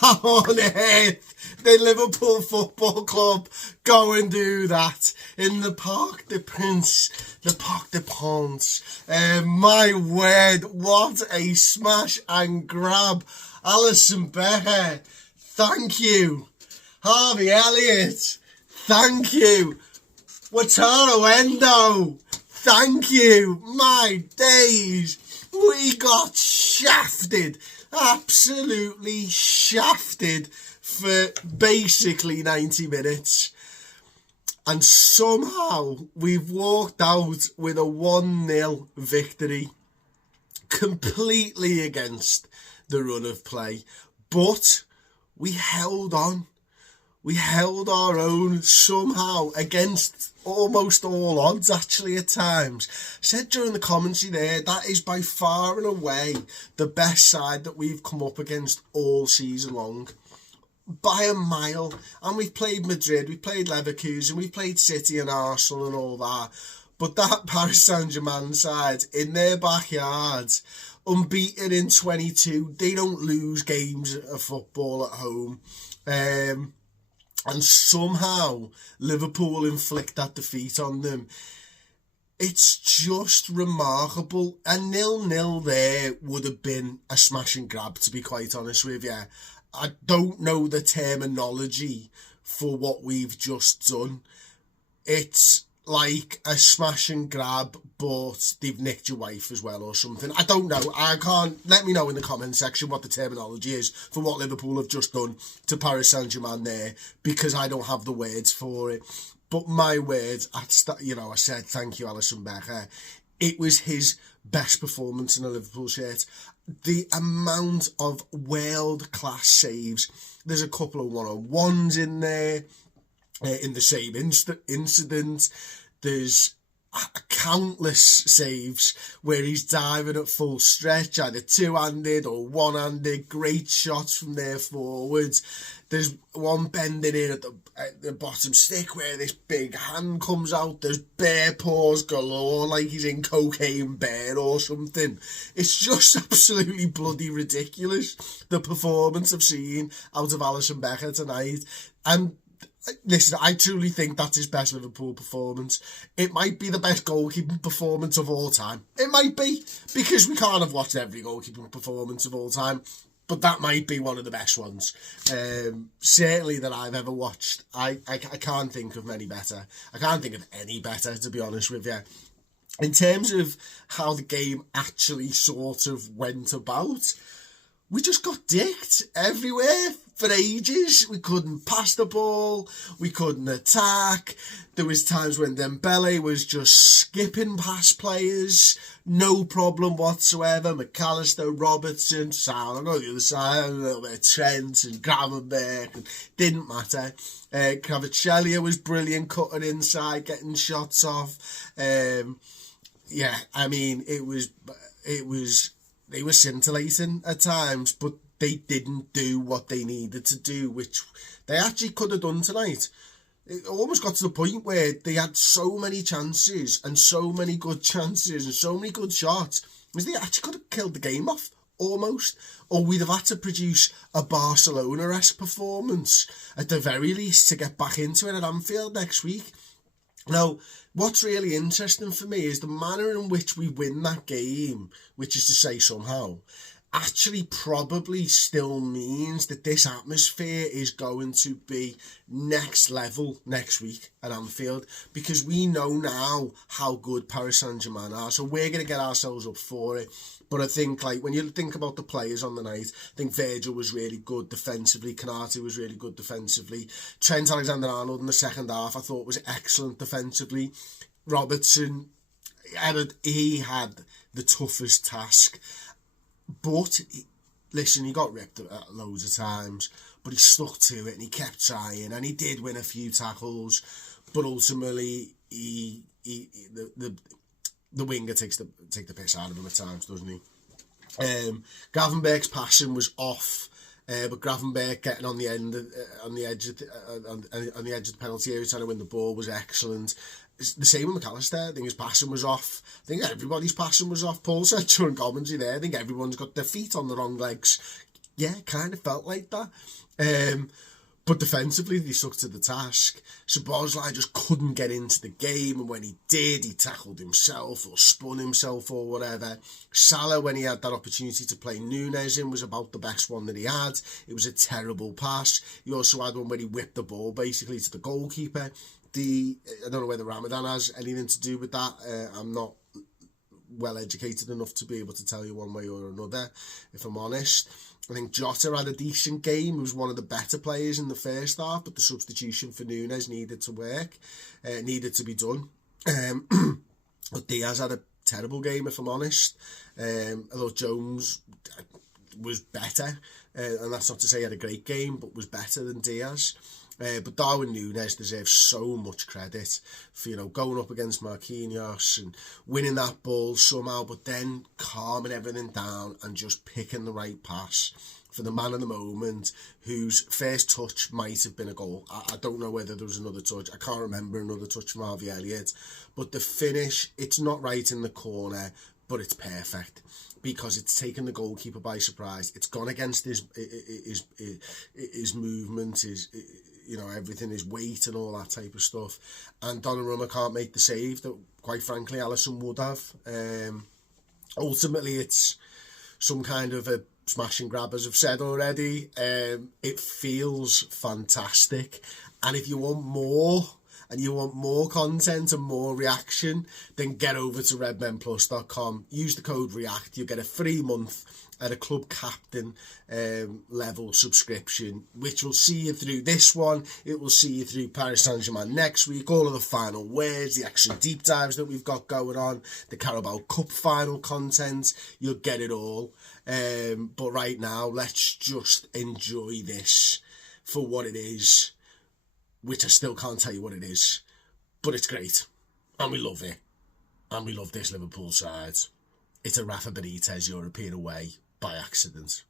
How on earth did Liverpool Football Club go and do that in the Parc des Princes, the Parc des Princes? My word, what a smash and grab. Alisson Becker, thank you. Harvey Elliott, thank you. Wataru Endo, thank you. My days, we got shafted. Absolutely shafted for basically 90 minutes. And somehow we've walked out with a 1-0 victory. Completely against the run of play. But we held on. We held our own somehow against almost all odds, actually, at times. I said during the commentary there, that is by far and away the best side that we've come up against all season long. By a mile. And we've played Madrid, we've played Leverkusen, we've played City and Arsenal and all that. But that Paris Saint-Germain side, in their backyard, unbeaten in 22, they don't lose games of football at home. And somehow Liverpool inflict that defeat on them. It's just remarkable. A 0-0 there would have been a smash and grab, to be quite honest with you. I don't know the terminology for what we've just done. It's like a smash and grab, but they've nicked your wife as well or something. I don't know. I can't. Let me know in the comment section what the terminology is for what Liverpool have just done to Paris Saint-Germain there, because I don't have the words for it. But my word, I said thank you, Alisson Becker. It was his best performance in a Liverpool shirt. The amount of world-class saves. There's a couple of one-on-ones in there. In the same incident, there's countless saves where he's diving at full stretch, either two-handed or one-handed. Great shots from there forwards. There's one bending in at the bottom stick where this big hand comes out. There's bear paws galore, like he's in Cocaine Bear or something. It's just absolutely bloody ridiculous, the performance I've seen out of Alisson Becker tonight. And listen, I truly think that's his best Liverpool performance. It might be the best goalkeeping performance of all time. It might be, because we can't have watched every goalkeeping performance of all time, but that might be one of the best ones. Certainly that I've ever watched. I can't think of many better. I can't think of any better, to be honest with you. In terms of how the game actually sort of went about, we just got dicked everywhere for ages. We couldn't pass the ball. We couldn't attack. There was times when Dembele was just skipping past players. No problem whatsoever. McAllister, Robertson, Salah on the other side, a little bit of Trent and Gravenberch. And didn't matter. Kvaratskhelia was brilliant, cutting inside, getting shots off. Yeah, I mean, it was. They were scintillating at times, but they didn't do what they needed to do, which they actually could have done tonight. It almost got to the point where they had so many chances and so many good chances and so many good shots, because they actually could have killed the game off, almost. Or we'd have had to produce a Barcelona-esque performance, at the very least, to get back into it at Anfield next week. Now, what's really interesting for me is the manner in which we win that game, which is to say somehow, actually probably still means that this atmosphere is going to be next level next week at Anfield, because we know now how good Paris Saint-Germain are, so we're going to get ourselves up for it. But I think, like, when you think about the players on the night, I think Virgil was really good defensively. Konate was really good defensively. Trent Alexander-Arnold in the second half, I thought, was excellent defensively. Robertson, he had the toughest task. But, listen, he got ripped loads of times, but he stuck to it and he kept trying, and he did win a few tackles. But ultimately, the winger take the piss out of him at times, doesn't he? Gravenberch's passing was off, but Gravenberch getting on the edge of the penalty area trying to win the ball was excellent. It's the same with McAllister. I think his passing was off. I think everybody's passing was off. Paul said during commentary there, I think everyone's got their feet on the wrong legs. Yeah, it kind of felt like that. But defensively, they stuck to the task. Szoboszlai just couldn't get into the game, and when he did, he tackled himself or spun himself or whatever. Salah, when he had that opportunity to play Núñez in, was about the best one that he had. It was a terrible pass. He also had one where he whipped the ball basically to the goalkeeper. I don't know whether Ramadan has anything to do with that. I'm not well educated enough to be able to tell you one way or another, if I'm honest. I think Jota had a decent game. He was one of the better players in the first half, but the substitution for Núñez needed to work, needed to be done. But Diaz had a terrible game, if I'm honest. I thought Jones was better, and that's not to say he had a great game, but was better than Diaz. But Darwin Núñez deserves so much credit for, going up against Marquinhos and winning that ball somehow, but then calming everything down and just picking the right pass for the man of the moment, whose first touch might have been a goal. I don't know whether there was another touch. I can't remember another touch from Harvey Elliott. But the finish, it's not right in the corner, but it's perfect, because it's taken the goalkeeper by surprise. It's gone against his movement, everything, his weight and all that type of stuff. And Donnarumma can't make the save that, quite frankly, Alisson would have. Ultimately, it's some kind of a smash and grab, as I've said already. It feels fantastic. And if you want more, and you want more content and more reaction, then get over to redmenplus.com. Use the code REACT. You'll get a free month at a club captain level subscription, which will see you through this one. It will see you through Paris Saint-Germain next week, all of the final words, the extra deep dives that we've got going on, the Carabao Cup final content. You'll get it all. But right now, let's just enjoy this for what it is, which I still can't tell you what it is, but it's great, and we love it, and we love this Liverpool side. It's a Rafa Benitez European away by accident.